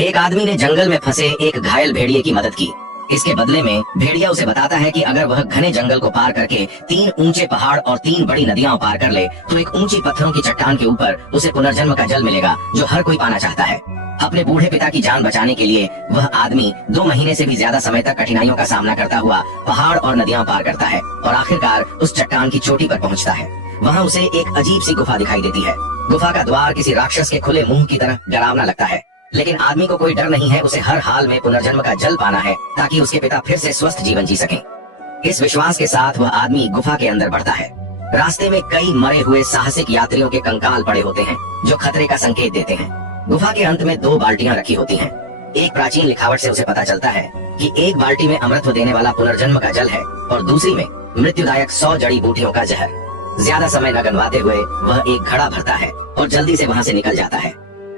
एक आदमी ने जंगल में फंसे एक घायल भेड़िए की मदद की। इसके बदले में भेड़िया उसे बताता है कि अगर वह घने जंगल को पार करके 3 ऊंचे पहाड़ और 3 बड़ी नदियां पार कर ले तो एक ऊंची पत्थरों की चट्टान के ऊपर उसे पुनर्जन्म का जल मिलेगा जो हर कोई पाना चाहता है। अपने बूढ़े पिता की जान बचाने के लिए वह आदमी 2 महीने से भी ज्यादा समय तक कठिनाइयों का सामना करता हुआ पहाड़ और नदियां पार करता है और आखिरकार उस चट्टान की चोटी पर पहुंचता है। वहां उसे एक अजीब सी गुफा दिखाई देती है। गुफा का द्वार किसी राक्षस के खुले मुंह की तरह डरावना लगता है, लेकिन आदमी को कोई डर नहीं है। उसे हर हाल में पुनर्जन्म का जल पाना है ताकि उसके पिता फिर से स्वस्थ जीवन जी सकें। इस विश्वास के साथ वह आदमी गुफा के अंदर बढ़ता है। रास्ते में कई मरे हुए साहसिक यात्रियों के कंकाल पड़े होते हैं जो खतरे का संकेत देते हैं। गुफा के अंत में 2 बाल्टियां रखी होती हैं। एक प्राचीन लिखावट से उसे पता चलता है कि एक बाल्टी में अमृत देने वाला पुनर्जन्म का जल है और दूसरी में मृत्युदायक 100 जड़ी बूटियों का जहर। ज्यादा समय न गनवाते हुए वह एक घड़ा भरता है और जल्दी से वहाँ से निकल जाता है।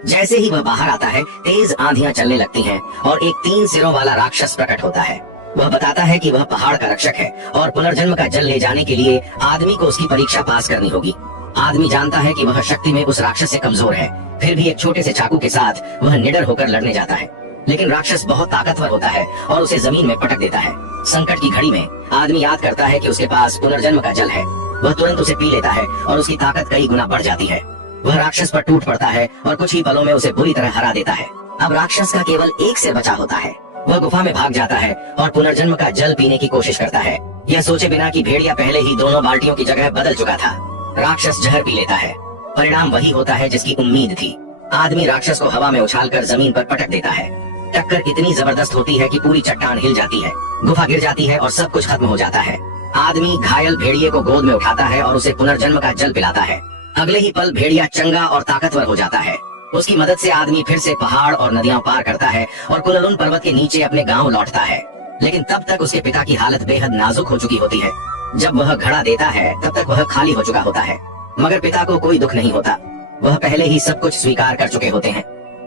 जैसे ही वह बाहर आता है तेज आंधियां चलने लगती हैं और एक 3 सिरों वाला राक्षस प्रकट होता है। वह बताता है कि वह पहाड़ का रक्षक है और पुनर्जन्म का जल ले जाने के लिए आदमी को उसकी परीक्षा पास करनी होगी। आदमी जानता है कि वह शक्ति में उस राक्षस से कमजोर है, फिर भी एक छोटे से चाकू के साथ वह निडर होकर लड़ने जाता है। लेकिन राक्षस बहुत ताकतवर होता है और उसे जमीन में पटक देता है। संकट की घड़ी में आदमी याद करता है कि उसके पास पुनर्जन्म का जल है। वह तुरंत उसे पी लेता है और उसकी ताकत कई गुना बढ़ जाती है। वह राक्षस पर टूट पड़ता है और कुछ ही पलों में उसे बुरी तरह हरा देता है। अब राक्षस का केवल एक सिर बचा होता है। वह गुफा में भाग जाता है और पुनर्जन्म का जल पीने की कोशिश करता है, यह सोचे बिना कि भेड़िया पहले ही दोनों बाल्टियों की जगह बदल चुका था। राक्षस जहर पी लेता है। परिणाम वही होता है जिसकी उम्मीद थी। आदमी राक्षस को हवा में उछालकर जमीन पर पटक देता है। टक्कर इतनी जबरदस्त होती है कि पूरी चट्टान हिल जाती है, गुफा गिर जाती है और सब कुछ खत्म हो जाता है। आदमी घायल भेड़िए को गोद में उठाता है और उसे पुनर्जन्म का जल पिलाता है। अगले ही पल भेड़िया चंगा और ताकतवर हो जाता है। उसकी मदद से आदमी फिर से पहाड़ और नदियां पार करता है और कुनलुन पर्वत के नीचे अपने गांव लौटता है। लेकिन तब तक उसके पिता की हालत बेहद नाजुक हो चुकी होती है। जब वह घड़ा देता है तब तक वह खाली हो चुका होता है, मगर पिता को कोई दुख नहीं होता। वह पहले ही सब कुछ स्वीकार कर चुके होते हैं।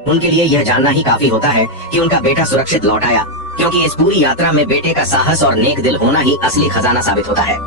उनके लिए यह जानना ही काफी होता है कि उनका बेटा सुरक्षित लौट आया, क्योंकि इस पूरी यात्रा में बेटे का साहस और नेक दिल होना ही असली खजाना साबित होता है।